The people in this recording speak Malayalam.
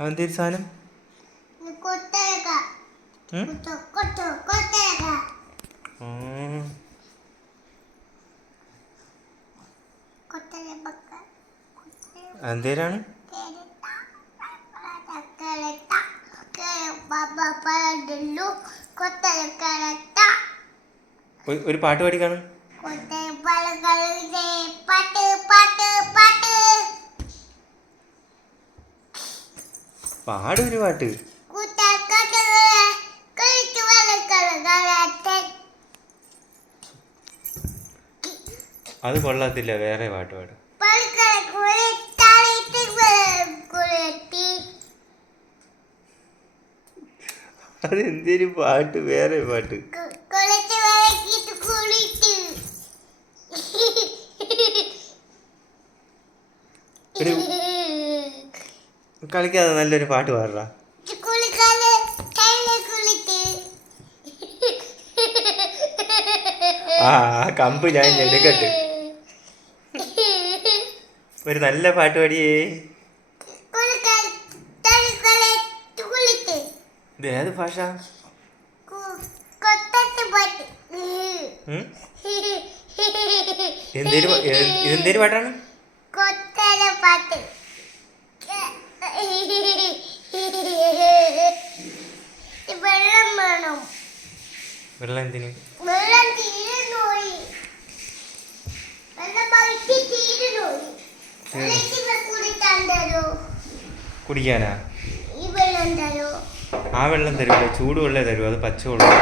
അതെന്തൊരു സാധനം? എന്തേരാണ്? ഒരു പാട്ട് പാടിക്കാണ്. പാടൊരു പാട്ട്. അത് കൊള്ളത്തില്ല, വേറെ പാട്ട് പാട്. അതെന്തൊരു പാട്ട്, വേറെ പാട്ട്. കളിക്കാതെ നല്ലൊരു പാട്ട് പാടാ. ആ കമ്പ് ഞാൻ എടുക്കട്ടെ. ഒരു നല്ല പാട്ട് പാടിയേ. ഇത് ഏത് ഭാഷ? ഇതെന്തേര് പാട്ടാണ്? വെള്ളം എന്തിന്? കുടിക്കാനാ? ആ വെള്ളം തരുമല്ലോ, ചൂടുവെള്ളം തരുമോ അത് പച്ചവെള്ളം?